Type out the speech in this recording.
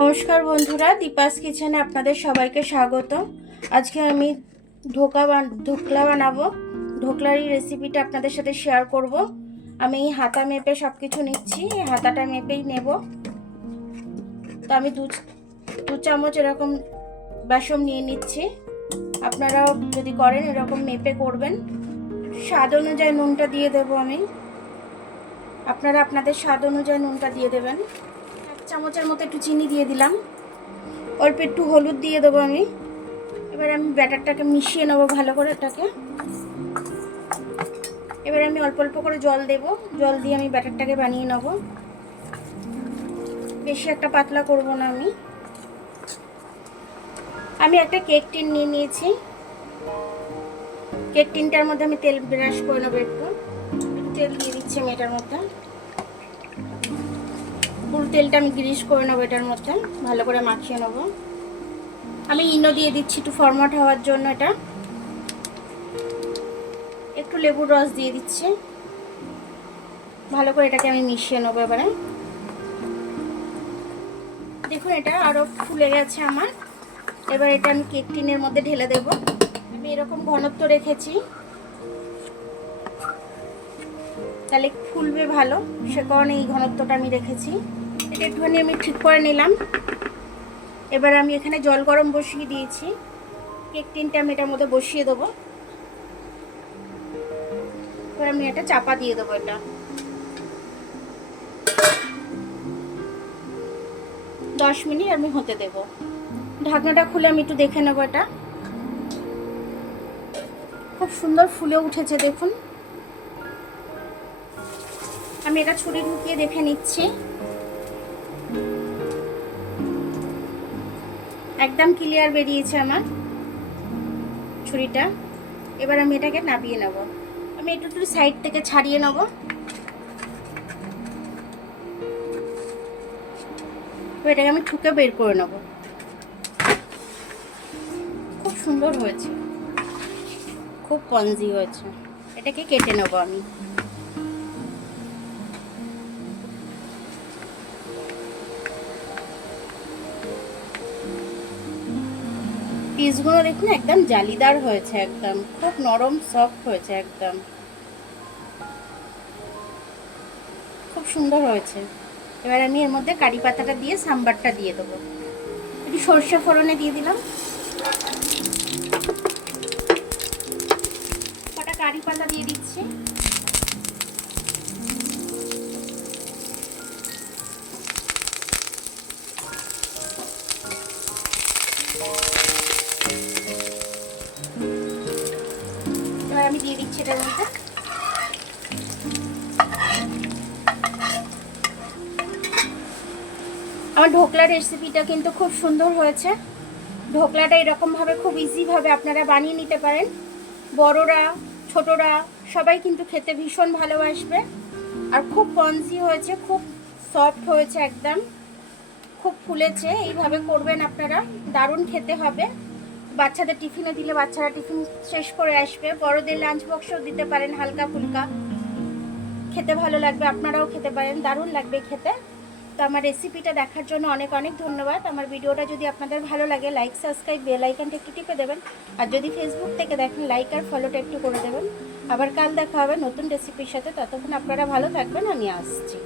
নমস্কার বন্ধুরা, দীপাস কিচেনে আপনাদের সবাইকে স্বাগত। আজকে আমি ঢোকলা বানাবো। ঢোকলার এই রেসিপিটা আপনাদের সাথে শেয়ার করব। আমি হাতা মেপে সব কিছু নিচ্ছি, এই হাতাটা মেপেই নেব। তো আমি দু চামচ এরকম বেসন নিয়ে নিচ্ছি। আপনারাও যদি করেন এরকম মেপে করবেন। স্বাদ অনুযায়ী নুনটা দিয়ে দেবো আমি। আপনারা আপনাদের স্বাদ অনুযায়ী নুনটা দিয়ে দেবেন। 1 চামচের মতো একটু চিনি দিয়ে দিলাম। অল্প একটু হলুদ দিয়ে দেবো আমি। এবার আমি ব্যাটারটাকে মিশিয়ে নেবো ভালো করে এটাকে। এবার আমি অল্প অল্প করে জল দেব। জল দিয়ে আমি ব্যাটারটাকে বানিয়ে নেব। বেশি একটা পাতলা করব না আমি একটা কেক টিন নিয়ে নিয়েছি। কেক টিনটার মধ্যে আমি তেল ব্রাশ করে নেবো। একটু তেল দিয়ে দিচ্ছি আমি এটার মধ্যে। পুরো তেলটা আমি গ্রিস করে নেবো এটার মধ্যে, ভালো করে মাখিয়ে নেবো। আমি ইনো দিয়ে দিচ্ছি একটু ফরম্যাট হওয়ার জন্য। এটা একটু লেবুর রস দিয়ে দিচ্ছি। ভালো করে এটাকে আমি মিশিয়ে নেবো। এবারে দেখুন এটা আরও ফুলে গেছে আমার। এবার এটা আমি কেক টিনের মধ্যে ঢেলে দেব। আমি এরকম ঘনত্ব রেখেছি, তাহলে ফুলবে ভালো, সে কারণে এই ঘনত্বটা আমি রেখেছি। এটা একটুখানি আমি ঠিক করে নিলাম। এবার আমি এখানে জল গরম বসিয়ে দিয়েছি। কেক টিনটা আমি এটার মধ্যে বসিয়ে দেবো। এবার আমি এটা চাপা দিয়ে দেবো। এটা 10 মিনিট আমি হতে দেব। ঢাকনাটা খুলে আমি একটু দেখে নেবো। এটা খুব সুন্দর ফুলে উঠেছে দেখুন। আমি এটা ছুরি ঢুকিয়ে দেখে নিচ্ছি। একদম ক্লিয়ার বেরিয়েছে আমার ছুরিটা। এবার আমি এটাকে নামিয়ে নেব। আমি একটু সাইড থেকে ছাড়িয়ে নেব। এটাকে আমি ঠুকে বের করে নেব। খুব সুন্দর হয়েছে, খুব স্পঞ্জি হয়েছে। এটাকে কেটে নেব আমি। পিসগুলো দেখুন একদম জালিদার হয়েছে, একদম খুব নরম সফট হয়েছে, একদম খুব সুন্দর হয়েছে। এবার আমি এর মধ্যে কারি পাতাটা দিয়ে সাম্বারটা দিয়ে দেবো। একটু সর্ষে ফোড়নে দিয়ে দিলাম। কটা কারি পাতা দিয়ে দিচ্ছি। এবার আমি দিয়ে দিচ্ছি এটার মধ্যে। আমার ঢোকলার রেসিপিটা কিন্তু খুব সুন্দর হয়েছে। ঢোকলাটা এরকমভাবে খুব ইজিভাবে আপনারা বানিয়ে নিতে পারেন। বড়রা ছোটরা সবাই কিন্তু খেতে ভীষণ ভালোবাসবে। আর খুব স্পঞ্জি হয়েছে, খুব সফট হয়েছে, একদম খুব ফুলেছে। এইভাবে করবেন আপনারা, দারুণ খেতে হবে। বাচ্চাদের টিফিনে দিলে বাচ্চারা টিফিন শেষ করে আসবে। বড়দের লাঞ্চ বক্সেও দিতে পারেন, হালকা ফুলকা খেতে ভালো লাগবে। আপনারাও খেতে পারেন, দারুণ লাগবে খেতে। তো আমার রেসিপিটা দেখার জন্য অনেক অনেক ধন্যবাদ। আমার ভিডিওটা যদি আপনাদের ভালো লাগে লাইক, সাবস্ক্রাইব, বেল আইকনটা একটু টিপে দেবেন। আর যদি ফেসবুক থেকে দেখেন লাইক আর ফলোটা একটু করে দেবেন। আবার কাল দেখা হবে নতুন রেসিপির সাথে। ততক্ষণ আপনারা ভালো থাকবেন, আমি আসছি।